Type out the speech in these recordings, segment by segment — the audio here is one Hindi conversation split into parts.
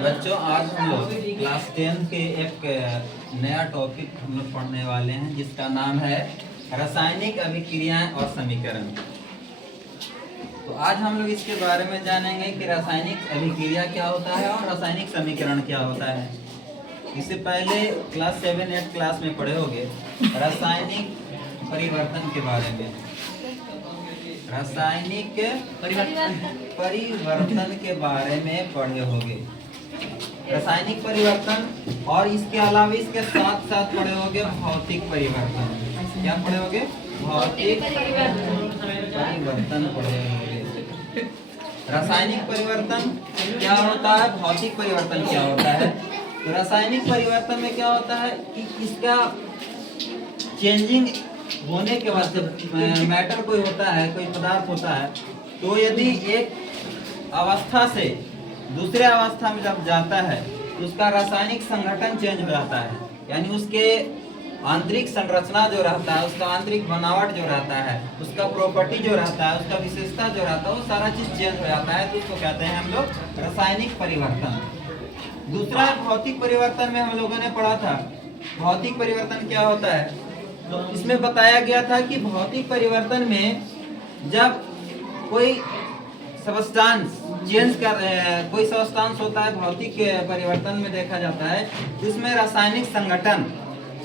बच्चों, आज हम लोग क्लास 10 के एक नया टॉपिक हम लोग पढ़ने वाले हैं जिसका नाम है रासायनिक अभिक्रियाएं और समीकरण। तो आज हम लोग इसके बारे में जानेंगे कि रासायनिक अभिक्रिया क्या होता है और रासायनिक समीकरण क्या होता है। इससे पहले क्लास 7 8 क्लास में पढ़े होंगे रासायनिक परिवर्तन के बारे में। रासायनिक परिवर्तन के बारे में पढ़े होंगे। रासायनिक परिवर्तन और इसके अलावा इसके साथ साथ पढ़े होंगे भौतिक परिवर्तन। क्या पढ़े होंगे? भौतिक परिवर्तन पढ़े होंगे। रासायनिक परिवर्तन क्या होता है, भौतिक परिवर्तन क्या होता है। तो रासायनिक परिवर्तन में क्या होता है कि इसका चेंजिंग होने के बाद जब मैटर कोई होता है, कोई पदार्थ होता है, तो यदि एक अवस्था से दूसरे अवस्था में जब जाता है तो उसका रासायनिक संगठन चेंज हो जाता है। यानी उसके आंतरिक संरचना जो रहता है, उसका आंतरिक बनावट जो रहता है, उसका प्रॉपर्टी जो रहता है, उसका विशेषता जो रहता है, वो सारा चीज चेंज हो जाता है। तो उसको कहते हैं हम लोग रासायनिक परिवर्तन। दूसरा भौतिक परिवर्तन में हम लोगों ने पढ़ा था। भौतिक परिवर्तन क्या होता है, तो इसमें बताया गया था कि भौतिक परिवर्तन में जब कोई सबस्टांस चेंज कर कोई सबस्टांस होता है, भौतिक परिवर्तन में देखा जाता है तो इसमें रासायनिक संगठन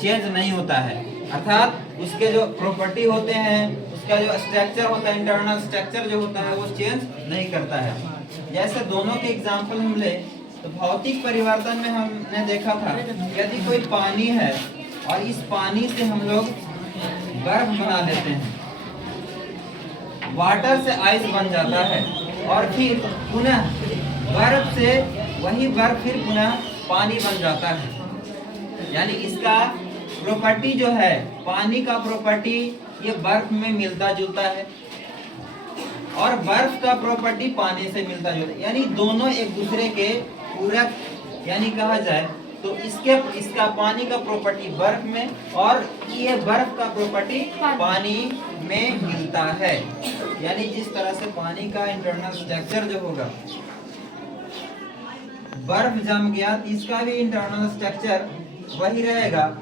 चेंज नहीं होता है। अर्थात उसके जो प्रॉपर्टी होते हैं, उसका जो स्ट्रक्चर होता है, इंटरनल स्ट्रक्चर जो होता है, वो चेंज नहीं करता है। जैसे दोनों के एग्जाम्पल हम ले तो भौतिक परिवर्तन में हमने देखा था यदि कोई पानी है और इस पानी से हम लोग बर्फ बना लेते हैं, वाटर से आइस बन जाता है और फिर पुनः बर्फ से वही बर्फ फिर पुनः पानी बन जाता है। यानी इसका प्रॉपर्टी जो है, पानी का प्रॉपर्टी ये बर्फ में मिलता जुलता है और बर्फ का प्रॉपर्टी पानी से मिलता जुलता है। यानी दोनों एक दूसरे के पूरक, यानी कहा जाए तो इसका पानी का प्रॉपर्टी बर्फ में और ये बर्फ का प्रॉपर्टी पानी में मिलता है। यानी जिस तरह से पानी का इंटरनल स्ट्रक्चर जो होगा, बर्फ जम गया तो इसका भी इंटरनल स्ट्रक्चर वही रहेगा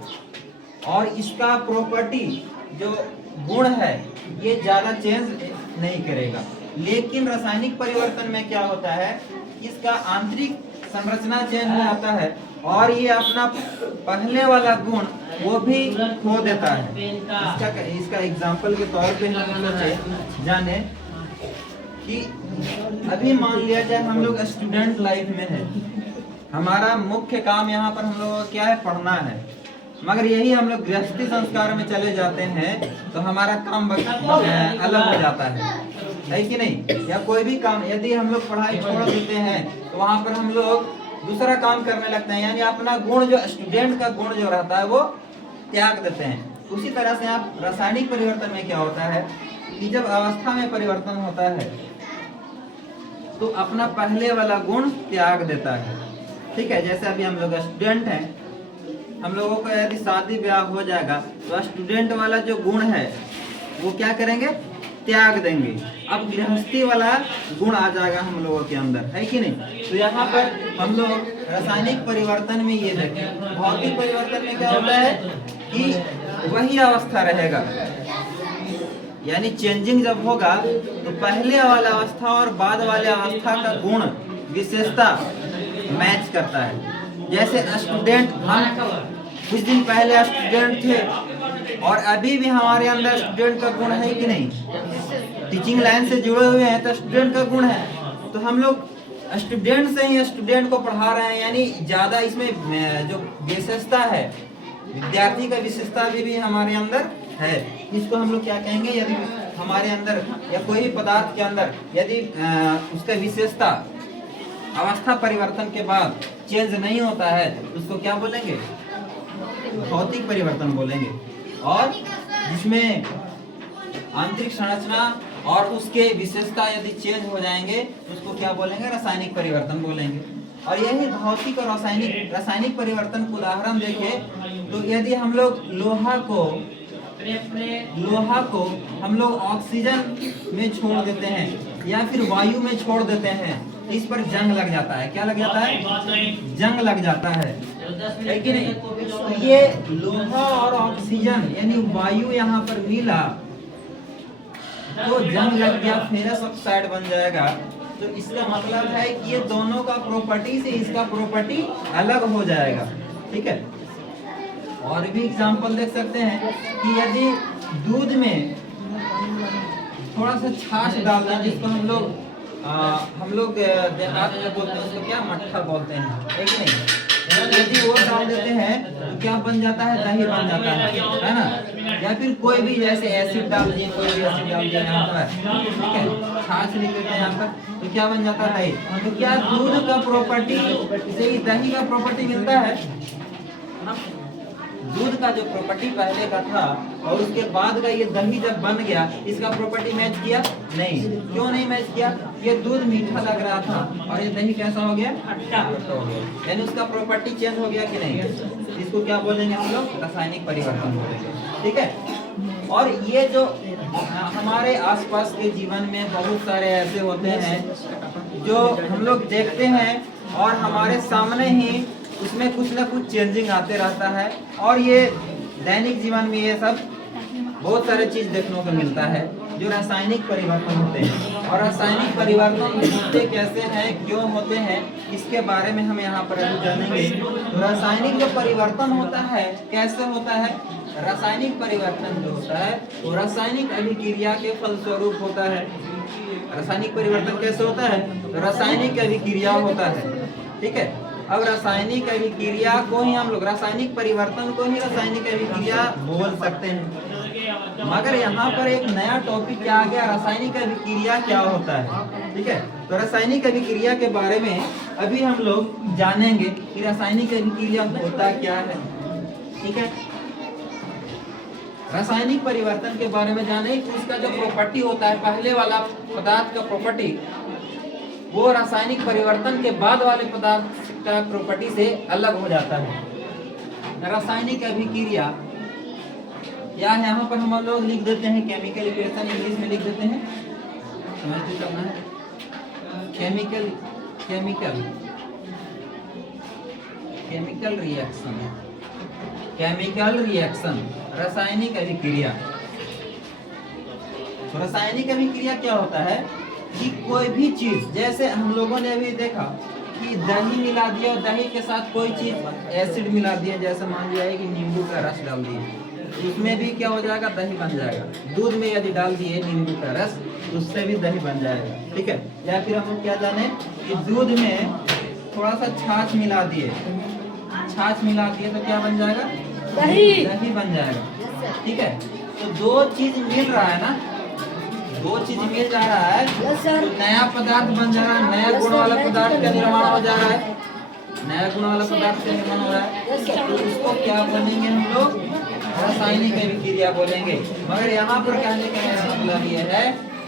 और इसका प्रॉपर्टी जो गुण है ये ज्यादा चेंज नहीं करेगा। लेकिन रासायनिक परिवर्तन में क्या होता है, इसका आंतरिक संरचना चेंज हो जाता है और ये अपना पहले वाला गुण वो भी खो देता है। इसका एग्जांपल के तौर पे हम लोग जाने कि अभी मान लिया जाए हम लोग स्टूडेंट लाइफ में है, हमारा मुख्य काम यहाँ पर हम लोग क्या है, पढ़ना है। मगर यही हम लोग गृहस्थी संस्कार में चले जाते हैं तो हमारा काम अलग हो जाता है कि नहीं। या कोई भी काम यदि हम लोग पढ़ाई छोड़ देते हैं तो वहाँ पर हम लोग दूसरा काम करने लगते हैं। यानी अपना गुण जो स्टूडेंट का गुण जो रहता है वो त्याग देते हैं। उसी तरह से आप रासायनिक परिवर्तन में क्या होता है कि जब अवस्था में परिवर्तन होता है तो अपना पहले वाला गुण त्याग देता है। ठीक है, जैसे अभी हम लोग स्टूडेंट हैं, हम लोगों का यदि शादी ब्याह हो जाएगा तो स्टूडेंट वाला जो गुण है वो क्या करेंगे, त्याग देंगे। अब गृहस्थी वाला गुण आ जाएगा हम लोगों के अंदर, है कि नहीं। तो यहाँ पर हम लोग रासायनिक परिवर्तन में ये देखें, भौतिक परिवर्तन में क्या होता है कि वही अवस्था रहेगा। यानी चेंजिंग जब होगा तो पहले वाला अवस्था और बाद वाले अवस्था का गुण विशेषता मैच करता है। जैसे स्टूडेंट, हम कुछ दिन पहले स्टूडेंट थे और अभी भी हमारे अंदर स्टूडेंट का गुण है कि नहीं। टीचिंग लाइन से जुड़े हुए हैं तो स्टूडेंट का गुण है, तो हम लोग स्टूडेंट से ही स्टूडेंट को पढ़ा रहे हैं। यानी ज्यादा इसमें जो विशेषता है, विद्यार्थी का विशेषता भी हमारे अंदर है। इसको हम लोग क्या कहेंगे, यदि हमारे अंदर या कोई भी पदार्थ के अंदर यदि उसका विशेषता अवस्था परिवर्तन के बाद चेंज नहीं होता है तो उसको क्या बोलेंगे, भौतिक परिवर्तन बोलेंगे। और जिसमें आंतरिक संरचना और उसके विशेषता यदि चेंज हो जाएंगे तो उसको क्या बोलेंगे, रासायनिक परिवर्तन बोलेंगे। और यही भौतिक और रासायनिक परिवर्तन को उदाहरण देखें तो यदि हम लोग लोहा को हम लोग ऑक्सीजन में छोड़ देते हैं या फिर वायु में छोड़ देते हैं इस पर जंग लग जाता है। क्या लग जाता है? जंग लग जाता है कि नहीं? तो ये लोहा और ऑक्सीजन यानी वायु यहाँ पर मिला तो जंग लग गया, फेरस ऑक्साइड बन जाएगा। तो इसका मतलब है कि ये दोनों का प्रॉपर्टी से इसका प्रॉपर्टी अलग हो जाएगा। ठीक है, और भी एग्जांपल देख सकते हैं कि यदि दूध में थोड़ा सा छाछ डाल दें, जिसको हम लोग देहात में बोलते हैं, उसको क्या मट्ठा बोलते हैं, है कि नहीं? यदि वो डाल देते हैं तो क्या बन जाता है? दही बन जाता है ना? या फिर कोई भी जैसे एसिड डाल दिए, कोई भी एसिड डाल दिया यहाँ पर, ठीक है, छाछ लिख देते हैं यहाँ पर, तो क्या बन जाता है? दही। तो क्या दूध का प्रॉपर्टी से ही दही का प्रॉपर्टी मिलता है? दूध का जो प्रॉपर्टी पहले का था और उसके बाद का ये दही जब बन गया, इसका प्रॉपर्टी मैच किया नहीं। क्यों नहीं मैच किया? ये दूध मीठा लग रहा था और ये दही कैसा हो गया? खट्टा हो गया, यानी उसका प्रॉपर्टी चेंज हो गया कि नहीं? इसको क्या बोलेंगे हम लोग? रासायनिक परिवर्तन बोलेंगे। ठीक है, और ये जो हमारे आसपास के जीवन में बहुत सारे ऐसे होते हैं जो हम लोग देखते हैं और हमारे सामने ही उसमें कुछ ना कुछ चेंजिंग आते रहता है, और ये दैनिक जीवन में ये सब बहुत सारे चीज देखने को मिलता है जो रासायनिक परिवर्तन होते हैं। और रासायनिक परिवर्तन होते कैसे हैं, क्यों होते हैं, इसके बारे में हम यहाँ पर अभी जानेंगे। तो रासायनिक जो परिवर्तन होता है कैसे होता है? रासायनिक परिवर्तन जो होता है वो रासायनिक अभिक्रिया के फलस्वरूप होता है। रासायनिक परिवर्तन कैसे होता है? रासायनिक अभिक्रिया होता है। ठीक है, अब रासायनिक अभिक्रिया को ही हम लोग, रासायनिक परिवर्तन को ही रासायनिक अभिक्रिया बोल सकते हैं। मगर यहाँ पर एक नया टॉपिक क्या आ गया? रासायनिक अभिक्रिया क्या होता है। ठीक है, तो रासायनिक अभिक्रिया के बारे में अभी हम लोग जानेंगे कि रासायनिक अभिक्रिया होता क्या है। ठीक है, रासायनिक परिवर्तन के बारे में जाने कि उसका जो प्रॉपर्टी होता है, पहले वाला पदार्थ का प्रॉपर्टी वो रासायनिक परिवर्तन के बाद वाले पदार्थ का प्रॉपर्टी से अलग हो जाता है। रासायनिक अभिक्रिया या यहाँ पर हम लोग लिख देते हैं केमिकल इक्वेशन, इंग्लिश में लिख देते हैं, समझ के चलना है। केमिकल रिएक्शन, रासायनिक अभिक्रिया। तो रासायनिक अभिक्रिया क्या होता है कि कोई भी चीज, जैसे हम लोगों ने अभी देखा कि दही मिला दिया और दही के साथ कोई चीज एसिड मिला दिया, जैसे मान लिया है कि नींबू का रस डाल दिए, उसमें भी क्या हो जाएगा? दही बन जाएगा। दूध में यदि डाल दिए नींबू का रस, उससे भी दही बन जाएगा। ठीक है, या फिर हम लोग क्या जाने कि दूध में थोड़ा सा छाछ मिला दिए, तो क्या बन जाएगा? दही बन जाएगा। ठीक है, तो दो चीज मिल रहा है ना, दो चीज मिल जा रहा है, तो नया पदार्थ बन जा रहा है, नया गुण वाला पदार्थ का निर्माण हो जा रहा है, नया गुण वाला पदार्थ का निर्माण हो रहा है। तो इसको क्या बोलेंगे हम लोग? रासायनिक अभिक्रिया बोलेंगे। मगर यहाँ पर कहने का मेरा मतलब ये है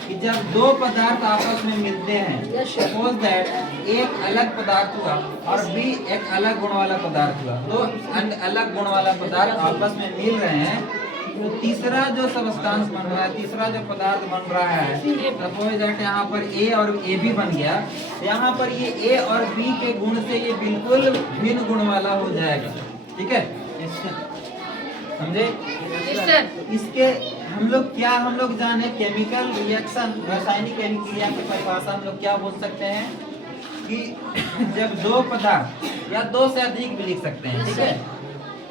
कि जब दो पदार्थ आपस में मिलते हैं, सपोज दैट एक अलग पदार्थ हुआ और बी एक अलग गुण वाला पदार्थ हुआ, तो अलग गुण वाला पदार्थ आपस में मिल रहे हैं, तो तीसरा जो सब्सटेंस बन रहा है, तीसरा जो पदार्थ बन रहा है, सपोज दैट यहाँ पर ए और ए भी बन गया, यहाँ पर ये ए और बी के गुण से ये बिल्कुल भिन्न गुण वाला हो जाएगा। ठीक है, समझे? इसके हम लोग जाने केमिकल रिएक्शन, रासायनिक अभिक्रिया की परिभाषा हम लोग क्या बोल सकते हैं कि जब दो पदार्थ या दो से अधिक भी लिख सकते हैं। ठीक है,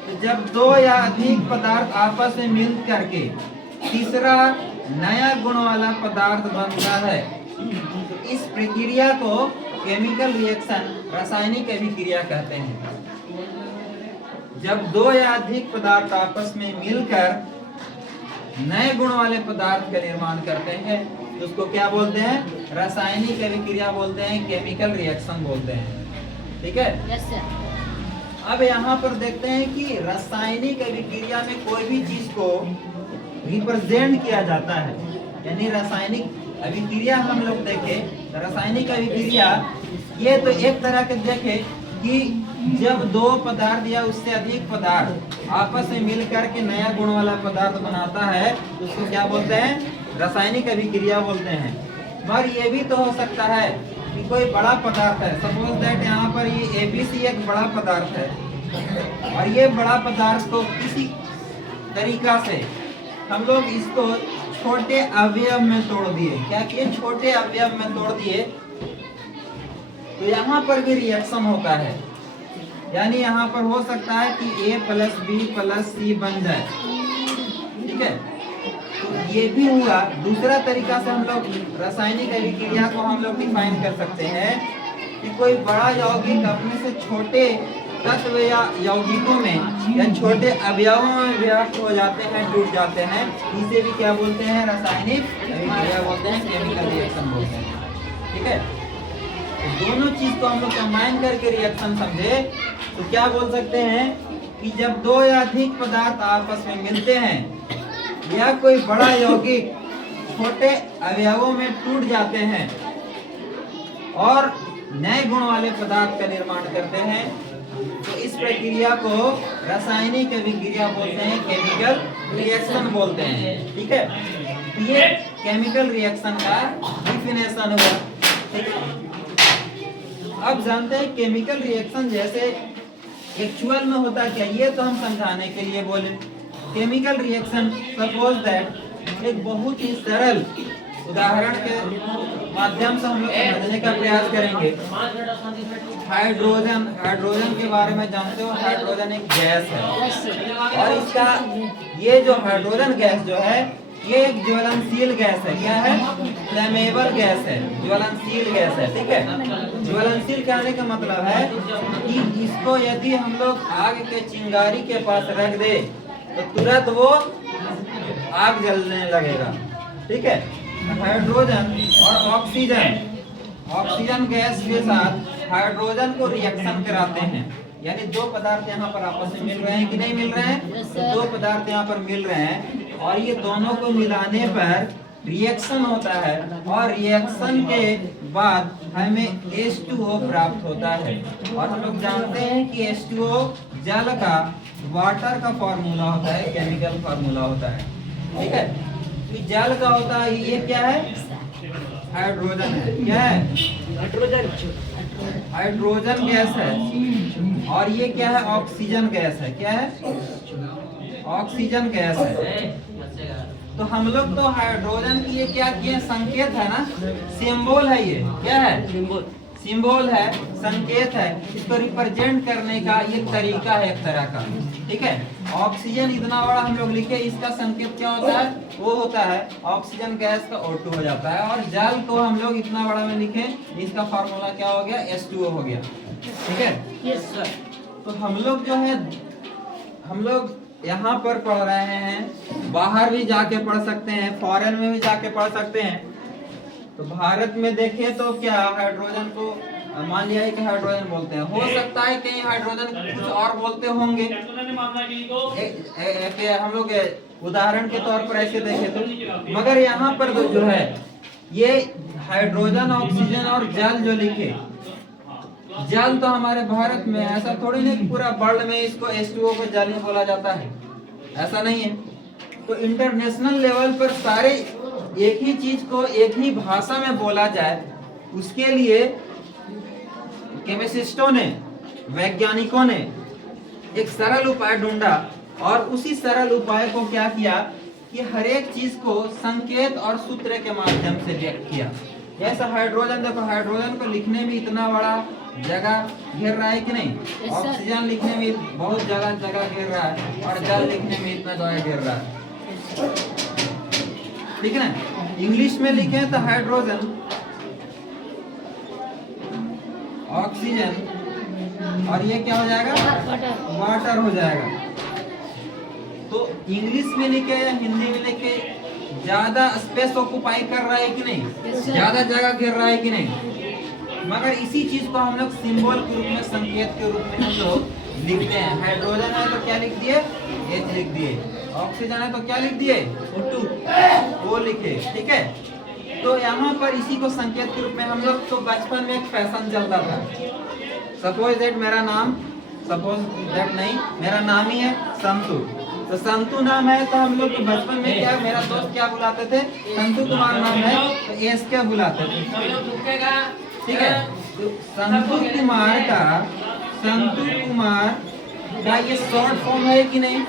तो जब दो या अधिक पदार्थ आपस में मिल करके तीसरा नया गुण वाला पदार्थ बनता है, तो इस प्रक्रिया को केमिकल रिएक्शन, रासायनिक अभिक्रिया कहते हैं। जब दो या अधिक पदार्थ आपस में मिलकर नए गुण वाले पदार्थ का निर्माण करते हैं, तो उसको क्या बोलते हैं? रासायनिक अभिक्रिया बोलते हैं, केमिकल रिएक्शन बोलते हैं। ठीक है, यस सर। अब यहाँ पर देखते हैं कि रासायनिक अभिक्रिया में कोई भी चीज को रिप्रेजेंट किया जाता है, यानी रासायनिक अभिक्रिया हम लोग देखें, रासायनिक अभिक्रिया ये तो एक तरह के देखें कि जब दो पदार्थ या उससे अधिक पदार्थ आपस में मिलकर के नया गुण वाला पदार्थ बनाता है, तो उसको क्या बोलते हैं? रासायनिक अभिक्रिया बोलते हैं। मगर ये भी तो हो सकता है कि कोई बड़ा पदार्थ है, सपोज दैट यहाँ पर ये ABC एक बड़ा पदार्थ है और ये बड़ा पदार्थ को किसी तरीका से हम लोग इसको छोटे अवयव में तोड़ दिए, क्या किए, छोटे अवयव में तोड़ दिए, तो यहाँ पर भी रिएक्शन होता है। यानी यहाँ पर हो सकता है कि A + B + C बन जाए, ठीक है। तो ये भी हुआ। दूसरा तरीका से हम लोग रासायनिक अभिक्रिया को हम लोग डिफाइन कर सकते हैं कि कोई बड़ा यौगिक अपने से छोटे तत्व या यौगिकों में या छोटे अवयवों में विभक्त हो जाते हैं, टूट जाते हैं, इसे भी क्या बोलते हैं, रासायनिक अभिक्रिया बोलते हैं, केमिकल रिएक्शन बोलते हैं, ठीक है। तो दोनों चीज को हम लोग कंबाइन करके रिएक्शन समझे तो क्या बोल सकते हैं कि जब दो या अधिक पदार्थ आपस में मिलते हैं या कोई बड़ा यौगिक छोटे अवयवों में टूट जाते हैं और नए गुण वाले पदार्थ का निर्माण करते हैं, तो इस प्रक्रिया को रासायनिक अभिक्रिया बोलते हैं, केमिकल रिएक्शन बोलते हैं, ठीक है। तो ये केमिकल रिएक्शन का डिफिनेशन हुआ, ठीक है। अब जानते हैं केमिकल रिएक्शन जैसे एक्चुअल में होता क्या, ये तो हम समझाने के लिए बोले। केमिकल रिएक्शन सपोज दैट एक बहुत ही सरल उदाहरण के माध्यम से हम लोग समझने का प्रयास करेंगे। हाइड्रोजन के बारे में जानते हो, हाइड्रोजन एक गैस है और इसका ये जो हाइड्रोजन गैस जो है ये एक ज्वलनशील गैस है। क्या है, फ्लेमेबल गैस है, ज्वलनशील गैस है, ठीक है। ज्वलनशील कहने का मतलब है कि इसको यदि हम लोग आग के चिंगारी के पास रख दे तो तुरंत वो आग जलने लगेगा, ठीक है। हाइड्रोजन और ऑक्सीजन गैस के साथ हाइड्रोजन को रिएक्शन कराते हैं, यानी दो पदार्थ यहाँ पर आपस में मिल रहे हैं कि नहीं मिल रहे हैं, दो पदार्थ यहाँ पर मिल रहे हैं और ये दोनों को मिलाने पर रिएक्शन होता है और रिएक्शन के बाद हमें H2O प्राप्त होता है। और हम लोग जानते हैं कि H2O जल का, वाटर का फॉर्मूला होता है, केमिकल फॉर्मूला होता है, ठीक है। तो जल का होता है, ये क्या है, हाइड्रोजन है, क्या है, हाइड्रोजन गैस है और ये क्या है, ऑक्सीजन गैस है, क्या है, ऑक्सीजन गैस है। तो हम लोग तो हाइड्रोजन की ये क्या किए, संकेत है ना, सिंबल है, ये क्या है, सिंबल है, संकेत है, इसको रिप्रेजेंट करने का ये तरीका है एक तरह का, ठीक है। ऑक्सीजन इतना बड़ा हम लोग लिखे, इसका संकेत क्या होता है, वो होता है ऑक्सीजन गैस का O2 हो जाता है। और जल को हम लोग इतना बड़ा में लिखे, इसका फार्मूला क्या हो गया, H2O हो गया, ठीक है। Yes sir. तो हम लोग जो है, हम लोग यहाँ पर पढ़ रहे हैं, बाहर भी जाके पढ़ सकते हैं, फॉरेन में भी जाके पढ़ सकते हैं। तो भारत में देखें तो क्या हाइड्रोजन को मान लिया है कि हाइड्रोजन बोलते हैं, हो सकता है कहीं हाइड्रोजन कुछ और बोलते होंगे। हम लोग उदाहरण के तौर पर ऐसे देखें तो, मगर यहाँ पर जो है ये हाइड्रोजन, ऑक्सीजन और जल जो लिखे, जल तो हमारे भारत में, ऐसा थोड़ी नहीं कि पूरा वर्ल्ड में इसको H2O को जल ही बोला जाता है, ऐसा नहीं है। तो इंटरनेशनल लेवल पर सारे एक ही चीज को एक ही भाषा में बोला जाए, उसके लिए केमिस्टों ने, वैज्ञानिकों ने एक सरल उपाय ढूंढा और उसी सरल उपाय को क्या किया कि हर एक चीज को संकेत और सूत्र के माध्यम से व्यक्त किया। जैसा हाइड्रोजन, देखो हाइड्रोजन को लिखने में इतना बड़ा जगह घेर रहा है कि नहीं, ऑक्सीजन लिखने में बहुत जगह घेर रहा है और जल लिखने में इतना जगह घेर रहा है, ठीक है ना। इंग्लिश में लिखे तो हाइड्रोजन, ऑक्सीजन और ये क्या हो जाएगा, वाटर हो जाएगा। तो इंग्लिश में लिखे या हिंदी में लिखे ज्यादा स्पेस ऑक्युपाई कर रहा है कि नहीं, ज्यादा जगह घेर रहा है कि नहीं। मगर इसी चीज को हम लोग सिंबल के रूप में, संकेत के रूप में हम लोग लिखते हैं। हाइड्रोजन है तो क्या लिख दिए, H लिख दिए, ऑक्सीजन है तो क्या लिख दिए, O2, वो लिखे, ठीक है। तो यहाँ पर इसी को संकेत के रूप में हम लोग, तो बचपन में एक फैशन चलता था, सपोज दैट मेरा नाम, सपोज दैट नहीं, मेरा नाम ही है संतू, तो संतू नाम है तो हम लोग बचपन में क्या, मेरा दोस्त क्या बुलाते थे, संतू कुमार नाम है तो एस क्या बुलाते थे, ठीक है। तो संतु कुमार का ये शॉर्ट फॉर्म है कि नहीं?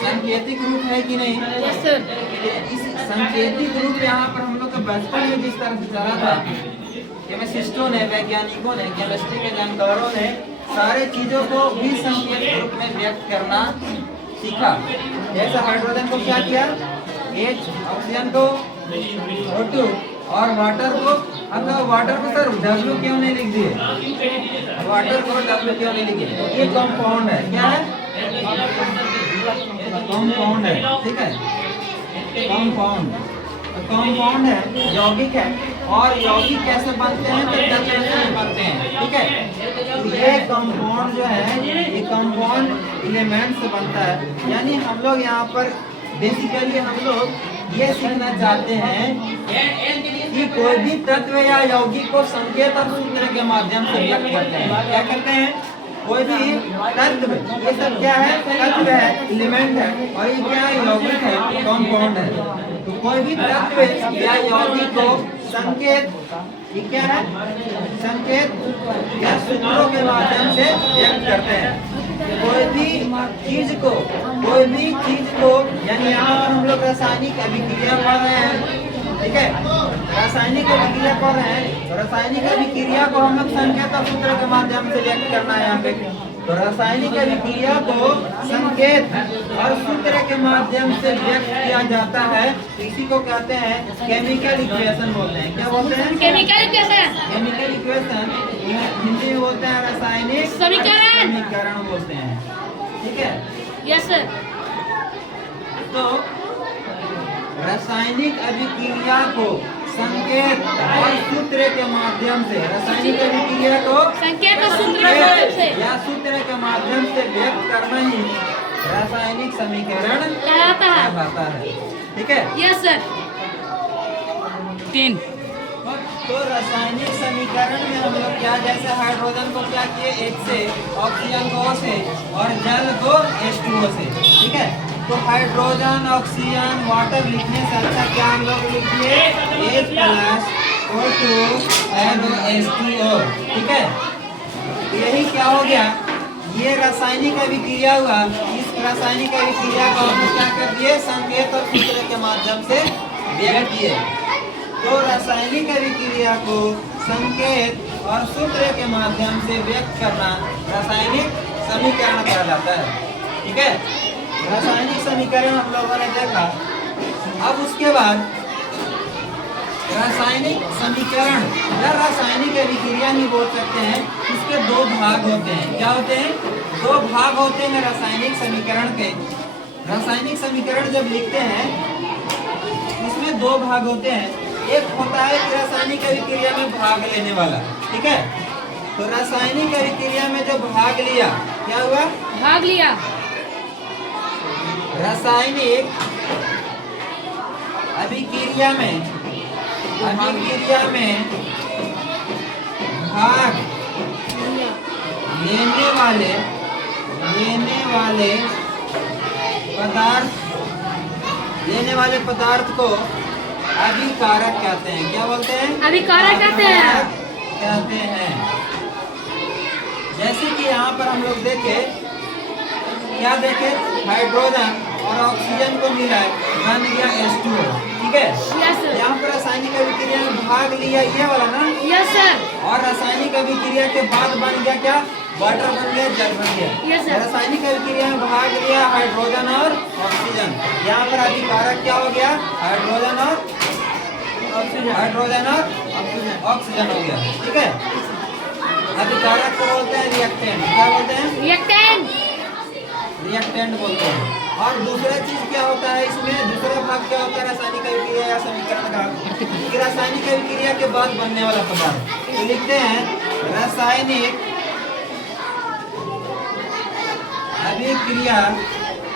सांकेतिक रूप है कि नहीं? इस सांकेतिक रूप यहाँ पर हम लोग का बचपन में जिस तरह से चला था, केमिस्टों ने, वैज्ञानिकों ने, केमिस्ट्री के जानकारों ने सारे चीजों को भी सांकेतिक रूप में व्यक्त करना सीखा। जैसे हाइड्रोजन को क्या किया, H, ऑक्सीजन को O2 और वाटर को, अब वाटर को सर W क्यों नहीं लिख दिए? वाटर को W क्यों नहीं लिखे? ये कंपाउंड है, क्या है? कंपाउंड है, ठीक है। कंपाउंड है, यौगिक है। और यौगिक कैसे बनते हैं? तो कैसे बनते हैं, ठीक है। तो ये कंपाउंड जो है, ये कंपाउंड एलिमेंट से बनता है। यानी हम लोग यहाँ पर बेसिकली हम लोग ये सीखना चाहते हैं कि कोई भी तत्व या यौगिक को संकेत और सूत्र के माध्यम से व्यक्त करते हैं। क्या करते हैं? कोई भी तत्व, ये सब क्या है? तत्व है, एलिमेंट है। और ये क्या है? यौगिक है, कंपाउंड है। तो कोई भी तत्व या यौगिक को संकेत, ये क्या है? संकेत या सूत्रों के माध्यम से व्यक्त करते हैं। कोई भी चीज को यानी यहाँ पर हम लोग रासायनिक अभिक्रिया पढ़ रहे हैं, ठीक है। रासायनिक अभिक्रिया पढ़ रहे हैं, तो रासायनिक अभिक्रिया को हम लोग संकेत और सूत्र के माध्यम से व्यक्त करना है यहाँ पे। तो रासायनिक अभिक्रिया को संकेत और सूत्र के माध्यम से व्यक्त किया जाता है। इसी को कहते हैं केमिकल इक्वेशन बोलते हैं। क्या बोलते हैं? Chemical equation. हिंदी में बोलते हैं रासायनिक समीकरण बोलते हैं, ठीक है। Yes sir. तो रासायनिक अभिक्रिया को संकेत और सूत्र के माध्यम से, रासायनिक अभिक्रिया को संकेत और सूत्र के माध्यम से या सूत्र के माध्यम से व्यक्त करना ही रासायनिक समीकरण कहलाता है, ठीक है। Yes sir. 3 तो रासायनिक समीकरण में हम लोग क्या, जैसे हाइड्रोजन को क्या किए, H से, ऑक्सीजन को O से और जल को H2O से, ठीक है। तो हाइड्रोजन, ऑक्सीजन, वाटर लिखने से अच्छा क्या हम लोग लिखिए H+O2 NO2, ठीक है। यही क्या हो गया, ये रासायनिक अभिक्रिया हुआ। इस रासायनिक अभिक्रिया को हम क्या कर दिए, संकेत और सूत्र के माध्यम से व्यक्त किए। तो रासायनिक अभिक्रिया को संकेत और सूत्र के माध्यम से व्यक्त करना रासायनिक समीकरण कहा जाता है, ठीक है। रासायनिक समीकरण हम लोगों ने देखा। अब उसके बाद रासायनिक समीकरण या रासायनिक अभिक्रिया नहीं बोल सकते हैं, इसके दो भाग होते हैं। क्या होते हैं? दो भाग होते हैं रासायनिक समीकरण के। रासायनिक समीकरण जब लिखते हैं इसमें दो भाग होते हैं। एक होता है कि रासायनिक अभिक्रिया में भाग लेने वाला, ठीक है। तो रासायनिक अभिक्रिया में जो भाग लिया, क्या हुआ? भाग लिया। रासायनिक अभिक्रिया में भाग लेने वाले पदार्थ को अभिकारक कहते हैं। क्या बोलते हैं? अभिकारक कहते हैं। जैसे कि यहाँ पर हम लोग देखे, क्या देखे, हाइड्रोजन और ऑक्सीजन को मिला बन गया H2O, ठीक है। यहाँ पर रासायनिक अभिक्रिया में भाग लिया, ये वाला ना। Yes sir. और रासायनिक अभिक्रिया के बाद बन गया क्या, वाटर बन गया, जल बन गया। Yes sir. रासायनिक अभिक्रिया में भाग लिया हाइड्रोजन और ऑक्सीजन, यहाँ पर अभिकारक क्या हो गया, हाइड्रोजन और ऑक्सीजन हो गया, ठीक है। अभिकारक को बोलते हैं रिएक्टेंट। क्या बोलते हैं? रिएक्टेंट बोलते हैं। और दूसरा चीज क्या होता है इसमें, दूसरा भाग क्या होता है रासायनिक अभिक्रिया या समीकरण का, कि रासायनिक अभिक्रिया के बाद बनने वाला पदार्थ। तो लिखते हैं रासायनिक अभिक्रिया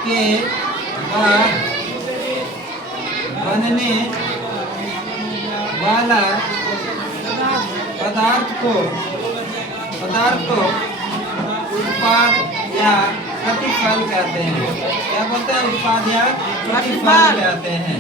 के बाद बनने वाला पदार्थ को उत्पाद या प्रतिफल कहते हैं। क्या बोलते हैं? उत्पाद या प्रतिफल कहते हैं।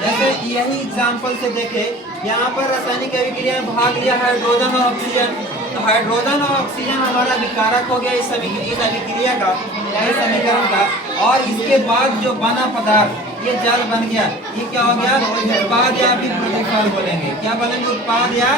जैसे यही एग्जाम्पल से देखे, यहाँ पर रासायनिक अभिक्रिया में भाग लिया हाइड्रोजन और ऑक्सीजन। तो हाइड्रोजन और ऑक्सीजन हमारा विकारक हो गया इस अभिक्रिया का या इस समीकरण का। और इसके बाद जो बना पदार्थ ये जल बन गया, ये क्या हो गया? उत्पाद या फिर प्रतिफल बोलेंगे। क्या बोलेंगे? उत्पाद या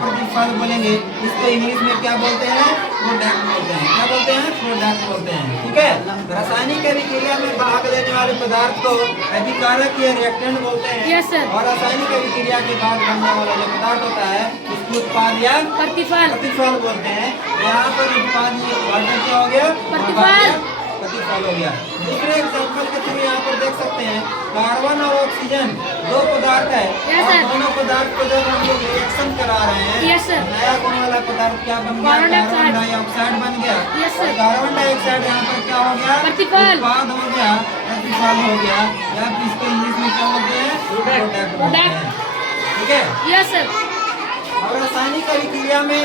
प्रतिफल बोलेंगे। इसको इंग्लिश में क्या बोलते हैं? प्रोडक्ट बोलते हैं। क्या बोलते हैं? प्रोडक्ट बोलते हैं। ठीक है। रासायनिक अभिक्रिया में भाग लेने वाले पदार्थ को अभिकारक या रिएक्टेंट बोलते हैं। Yes, sir. और रासायनिक अभिक्रिया के बाद बनने वाला जो पदार्थ होता है उसको उत्पाद या प्रतिफल बोलते हैं। यहाँ पर उत्पाद क्या हो गया? प्रतिफल हो गया। दूसरे एग्जाम्पल के थ्रू यहाँ पर देख सकते हैं कार्बन और ऑक्सीजन दो पदार्थ है। Yes, और sir. दोनों पदार्थ को जब हम लोग रिएक्शन करा रहे हैं, Yes, sir. नया गुण वाला पदार्थ क्या बन गया? कार्बन डाइऑक्साइड बन गया। Yes, sir. कार्बन डाइऑक्साइड यहाँ पर क्या हो गया? प्रतिफल। उत्पाद हो गया, प्रतिफल हो गया, या फिर इसको इंग्लिश में क्या बोलते हैं? प्रोडक्ट बोलते हैं। ठीक है। Yes, sir. और रासायनिक अभिक्रिया में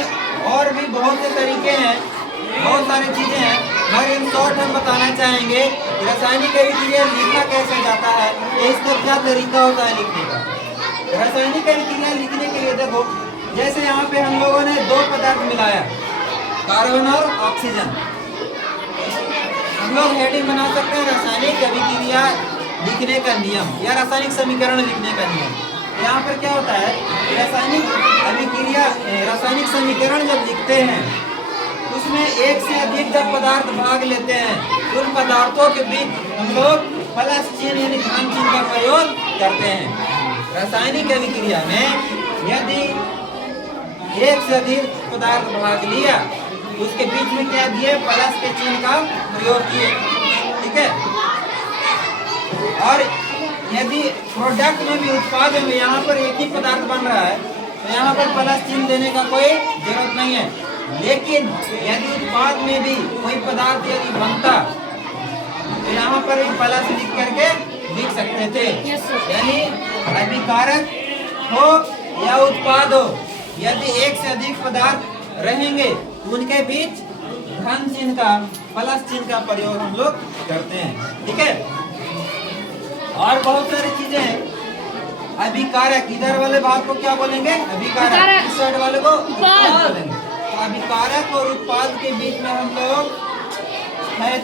और भी बहुत से तरीके हैं, बहुत सारी चीजें हैं, मगर इन शॉर्ट हम बताना चाहेंगे कि रासायनिक अभिक्रिया लिखा कैसे जाता है, ये इसका क्या तरीका होता है लिखने का। रासायनिक अभिक्रिया लिखने के लिए देखो, जैसे यहाँ पे हम लोगों ने दो पदार्थ मिलाया, कार्बन और ऑक्सीजन। हम लोग हेडिंग बना सकते हैं रासायनिक अभिक्रिया लिखने का नियम या रासायनिक समीकरण लिखने का नियम। यहाँ पर क्या होता है? रासायनिक अभिक्रिया, रासायनिक समीकरण जब लिखते हैं उसमें एक से अधिक जब पदार्थ भाग लेते हैं, उन पदार्थों के बीच हम लोग प्लस चिन्ह यानी धन चिन्ह का प्रयोग करते हैं। रासायनिक अभिक्रिया में यदि एक से अधिक पदार्थ भाग लिया, उसके बीच में क्या दिए? प्लस के चिन्ह का प्रयोग किए। ठीक है। और यदि प्रोडक्ट में भी, उत्पाद में यहाँ पर एक ही पदार्थ बन रहा है तो यहाँ पर प्लस चिन्ह देने का कोई जरूरत नहीं है। लेकिन यदि उत्पाद में भी कोई पदार्थ यदि बनता तो यहाँ पर एक प्लस लिख करके लिख सकते थे। Yes, sir. यानी अभिकारक हो या उत्पाद हो, यदि एक से अधिक पदार्थ रहेंगे उनके बीच धन चिन्ह का, प्लस चिन्ह का प्रयोग हम लोग करते हैं। ठीक है। और बहुत सारी चीजें हैं। अभिकारक, इधर वाले भाग को क्या बोलेंगे? अभिकारक। इस साइड वाले को उत्पाद बोलेंगे। तो अभिकारक और उत्पाद के बीच में हम लोग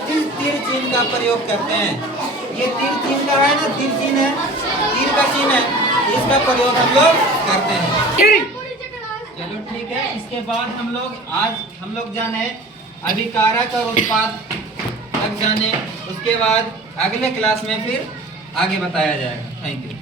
तीर चिन्ह का प्रयोग करते हैं। ये तीर चिन्ह का है ना, तीर चिन्ह है, तीर का चिन्ह है, इसका प्रयोग हम लोग करते हैं। चलो ठीक है। इसके बाद हम लोग जाने अभिकारक और उत्पाद तक जाने, उसके बाद अगले क्लास में फिर आगे बताया जाएगा। Thank you.